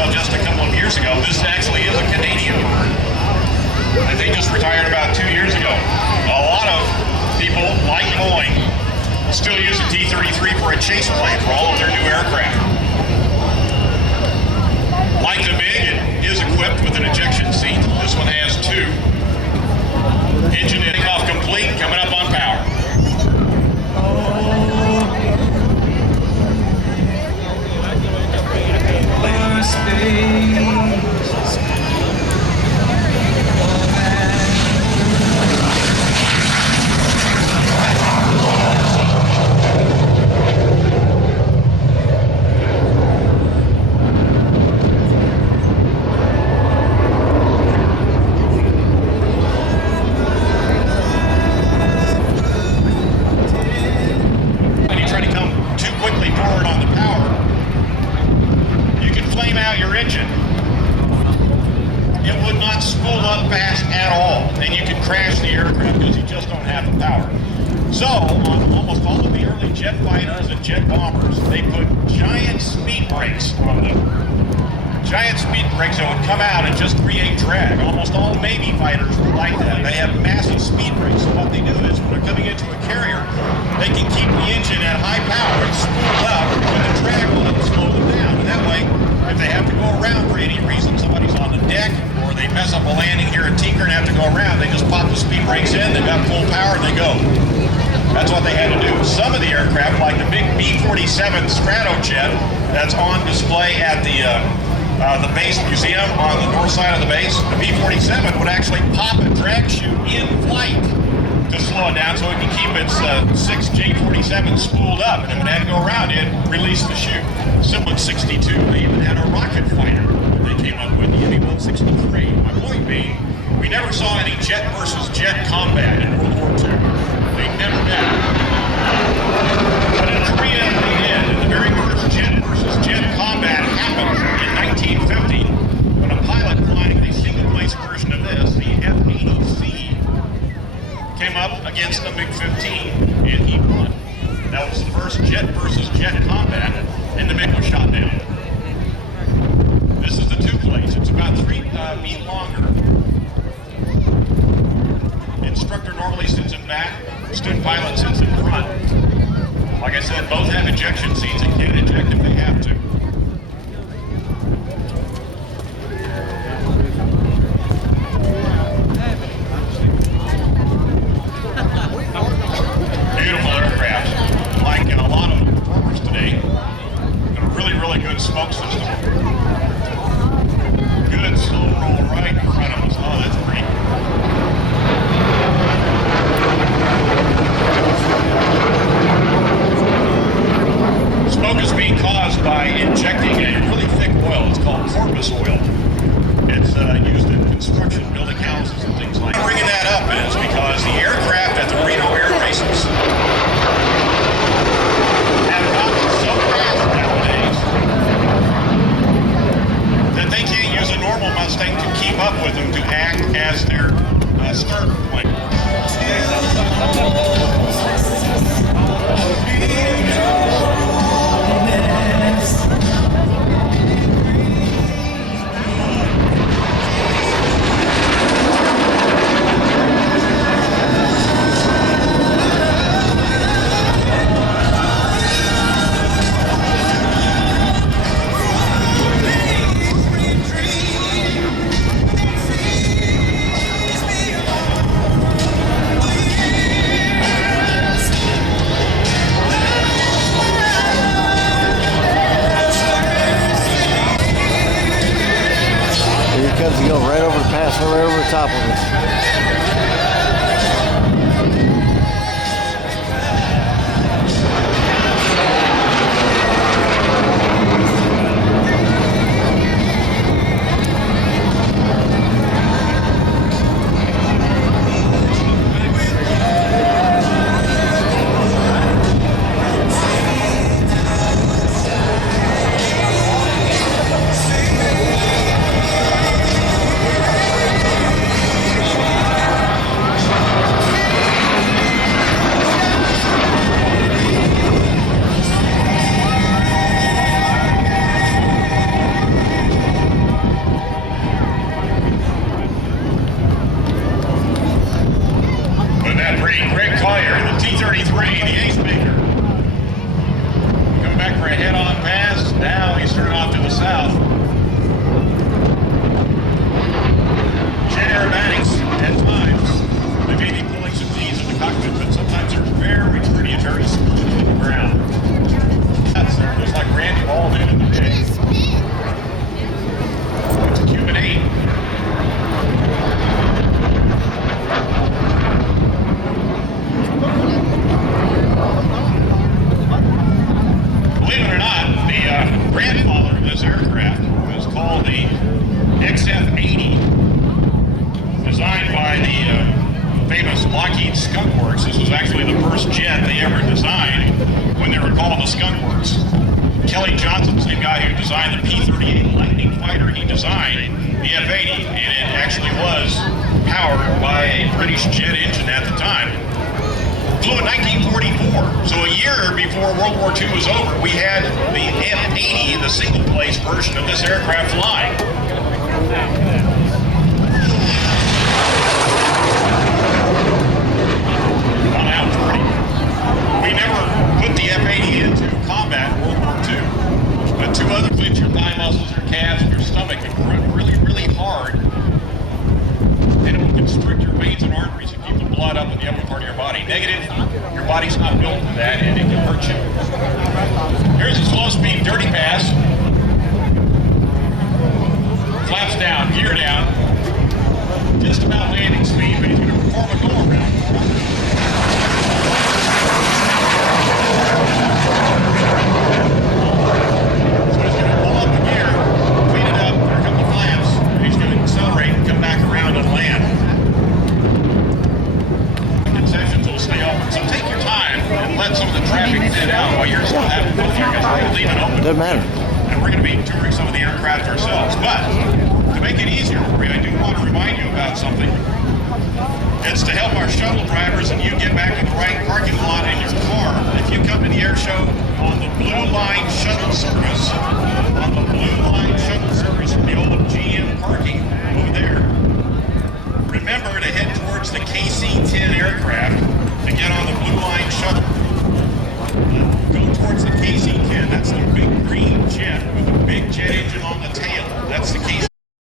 until just a couple of years ago. This actually is a Canadian bird. I think just retired about 2 years ago. A lot of people, like Boeing, still use the T-33 for a chase plane for all of their new aircraft. Like the MiG, it is equipped with an ejection seat. This one has two. Engine takeoff complete, coming up on power. So, on almost all of the early jet fighters and jet bombers, they put giant speed brakes on them. Giant speed brakes that would come out and just create drag. Almost all Navy fighters were like that. They have massive speed brakes. So what they do is, when they're coming into a carrier, they can keep the engine at high power and spool up, but the drag will slow them down. And that way, if they have to go around for any reason, somebody's on the deck, or they mess up a landing here at Tinker and have to go around, they just pop the speed brakes in, they've got full power, and they go. That's what they had to do. Some of the aircraft, like the big B-47 Stratojet that's on display at the base museum on the north side of the base, the B-47 would actually pop a drag chute in flight to slow it down so it can keep its 6 J-47 spooled up. And if it had to go around, it'd release the chute. Similar 62, they even had a rocket fighter that they came up with, the MiG-163. My point being, we never saw any jet versus jet combat in World War II. They never met. But in Korea, they did. And the very first jet versus jet combat happened in 1950 when a pilot flying a single-place version of this, the F-80C, came up against the MiG-15, and he won. That was the first jet versus jet combat, and the MiG was shot down. This is the two-place. It's about 3 feet longer. Instructor normally sits in back, student pilot sits in front. Like I said, both have ejection seats and can eject if they have to. Beautiful aircraft. Like a lot of the performers today, got a really, really good smoke system. Good slow roll right in front of us. Oh, that's pretty. Smoke is being caused by injecting a really thick oil. It's called porpoise oil. It's used in construction, building houses and things like that. Bringing that up is because the aircraft at the Reno Air Races have gotten so fast nowadays that they can't use a normal Mustang to keep up with them to act as their starter plane. To go right over the pass, right over the top of us. called the XF-80, designed by the famous Lockheed Skunk Works. This was actually the first jet they ever designed when they were called the Skunk Works. Kelly Johnson, the same guy who designed the P-38 Lightning fighter, he designed the F-80, and it actually was powered by a British jet engine at the time. Flew in 1944, so a year before World War II was over, we had the F-80, the single-place version of this aircraft flying. We never put the F-80 into combat in World War II, but two other things, your thigh muscles, your calves, and your stomach, can run really, really hard, and it will constrict your veins and arteries and keep the blood up in the upper part of your body. Negative, your body's not built for that, and it can hurt you. Here's a slow-speed dirty pass. Flaps down, gear down, just about landing speed, but he's going to perform a go-around. Doesn't matter. And we're going to be touring some of the aircraft ourselves. But to make it easier for you, I do want to remind you about something. It's to help our shuttle drivers and you get back to the right parking lot in your car. If you come to the air show on the Blue Line shuttle service, from the old GM parking over there, remember to head towards the KC-10 aircraft to get on the Blue Line shuttle. Go towards the KC-10. That's the big green jet with a big jet engine